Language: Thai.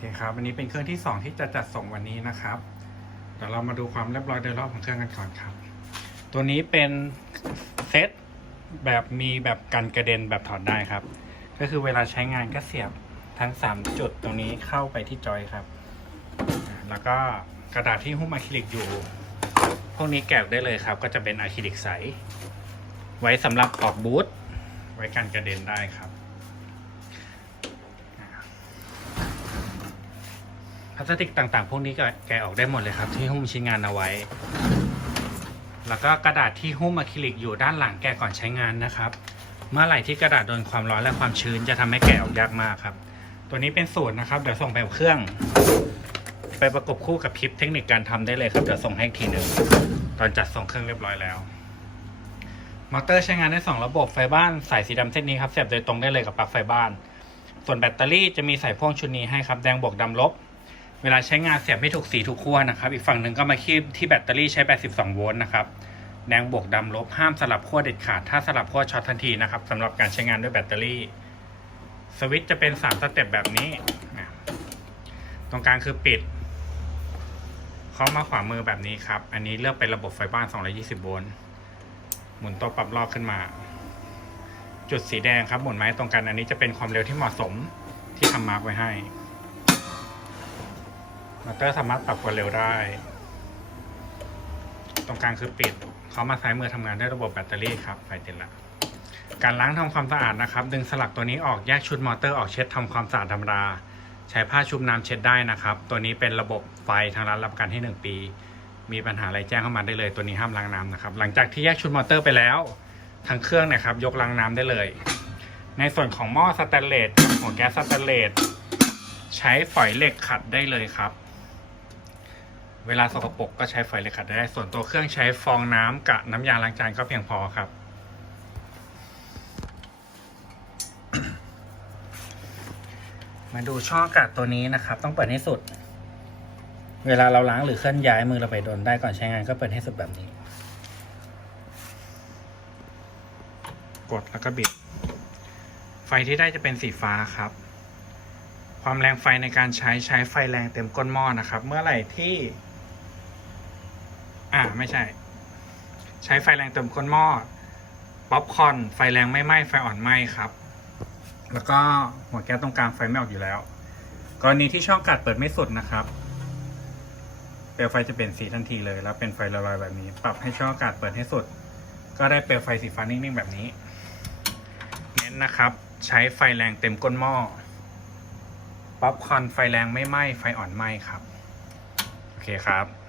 เคครับอันนี้เป็นเครื่องที่สองที่จะจัดส่งวันนี้นะครับเดี๋ยวเรามาดูความเรียบร้อยโดยรอบของเครื่องกันก่อนครับ ตัวนี้เป็นเซตแบบมีแบบกันกระเด็นแบบถอดได้ครับ ก็คือเวลาใช้งานก็เสียบทั้ง 3 จุดตรงนี้เข้าไปที่จอยครับ แล้วก็กระดาษที่หุ้มอะคริลิกอยู่ พวกนี้แกะได้เลยครับ ก็จะเป็นอะคริลิกใส ไว้สำหรับออกบูทไว้กันกระเด็นได้ครับ พลาสติกต่างๆ พวกนี้ก็แกะออกได้หมดเลยครับ ที่หุ้มชิ้นงานเอาไว้ แล้วก็กระดาษที่หุ้มอะคริลิกอยู่ด้านหลังแกะก่อนใช้งานนะครับ เมื่อไหร่ที่กระดาษโดนความร้อนและความชื้นจะทำให้แกะออกยากมากครับ ตัวนี้เป็นสูตรนะครับเดี๋ยวส่งไปเครื่อง ไปประกบคู่กับคลิปเทคนิคการทำได้เลยครับเดี๋ยวส่งให้อีกทีหนึ่งตอนจัดส่งเครื่องเรียบร้อยแล้วมอเตอร์ใช้งานได้ 2 ระบบไฟบ้านสายสีดำเส้นนี้ครับเสียบโดยตรงได้เลยกับปลั๊กไฟบ้าน ส่วนแบตเตอรี่จะมีสายพ่วงชุดนี้ให้ครับแดงบวกดำลบ เวลาใช้งานเสียบไม่ถูกสีถูกขั้วนะครับ อีกฝั่งหนึ่งก็มาคีบที่แบตเตอรี่ใช้ 82 โวลต์นะครับ แดงบวกดำลบห้ามสลับขั้วเด็ดขาด ถ้าสลับขั้วช็อตทันทีนะครับสำหรับการใช้งานด้วยแบตเตอรี่ สวิตช์จะเป็น 3 สเต็ปแบบนี้ ตรงกลางคือปิด เข้ามาขวามือแบบนี้ครับ อันนี้เลือกเป็นระบบไฟบ้าน 220 โวลต์ หมุนตัวปรับรอบขึ้นมา จุดสีแดงครับหมุนไม้ตรงกัน อันนี้จะเป็นความเร็วที่เหมาะสมที่ทำมาร์กไว้ให้ มอเตอร์สามารถปรับความเร็วได้ ตรงกลางคือปิด เขามาซ้ายมือทำงานได้ระบบแบตเตอรี่ครับไฟติดละการล้างทำความสะอาดนะครับ ดึงสลักตัวนี้ออกแยกชุดมอเตอร์ออกเช็ดทำความสะอาดธรรมดาใช้ผ้าชุบน้ำเช็ดได้นะครับ ตัวนี้เป็นระบบไฟทางร้านรับประกันให้ 1 ปี มีปัญหาอะไรแจ้งเข้ามาได้เลย ตัวนี้ห้ามล้างน้ำนะครับ หลังจากที่แยกชุดมอเตอร์ไปแล้วทั้งเครื่องนะครับ ยกล้างน้ำได้เลย ในส่วนของหม้อสแตนเลสหัวแก๊สสแตนเลสใช้ฝอยเหล็กขัดได้เลยครับ เวลาสกปรกก็ใช้ฝอยเล็กขัดได้ ส่วนตัวเครื่องใช้ฟองน้ำกับน้ำยาล้างจานก็เพียงพอครับ มาดูช่องอากาศตัวนี้นะครับ ต้องเปิดให้สุด เวลาเราล้างหรือเคลื่อนย้ายมือเราไปโดนได้ก่อนใช้งานก็เปิดให้สุดแบบนี้ กดแล้วก็บิด ไฟที่ได้จะเป็นสีฟ้าครับความแรงไฟในการใช้ใช้ไฟแรงเต็มก้นหม้อนะครับ เมื่อไหร่ที่ อ่าไม่ใช่ ใช้ไฟแรงเต็มก้นหม้อป๊อปคอนไฟแรงไม่ไหม้ไฟอ่อนไหม้ครับ แล้วก็หัวแก๊สตรงกลางไฟไม่ออกอยู่แล้ว กรณีที่ช่องกัดเปิดไม่สุดนะครับเปลวไฟจะเปลี่ยนสีทันทีเลย แล้วเป็นไฟลอยๆแบบนี้ ปรับให้ช่องอากาศเปิดให้สุด ก็ได้เปลวไฟสีฟ้านิ่งๆแบบนี้ เน้นนะครับ ใช้ไฟแรงเต็มก้นหม้อป๊อปคอนไฟแรงไม่ไหม้ไฟอ่อนไหม้ครับ โอเคครับ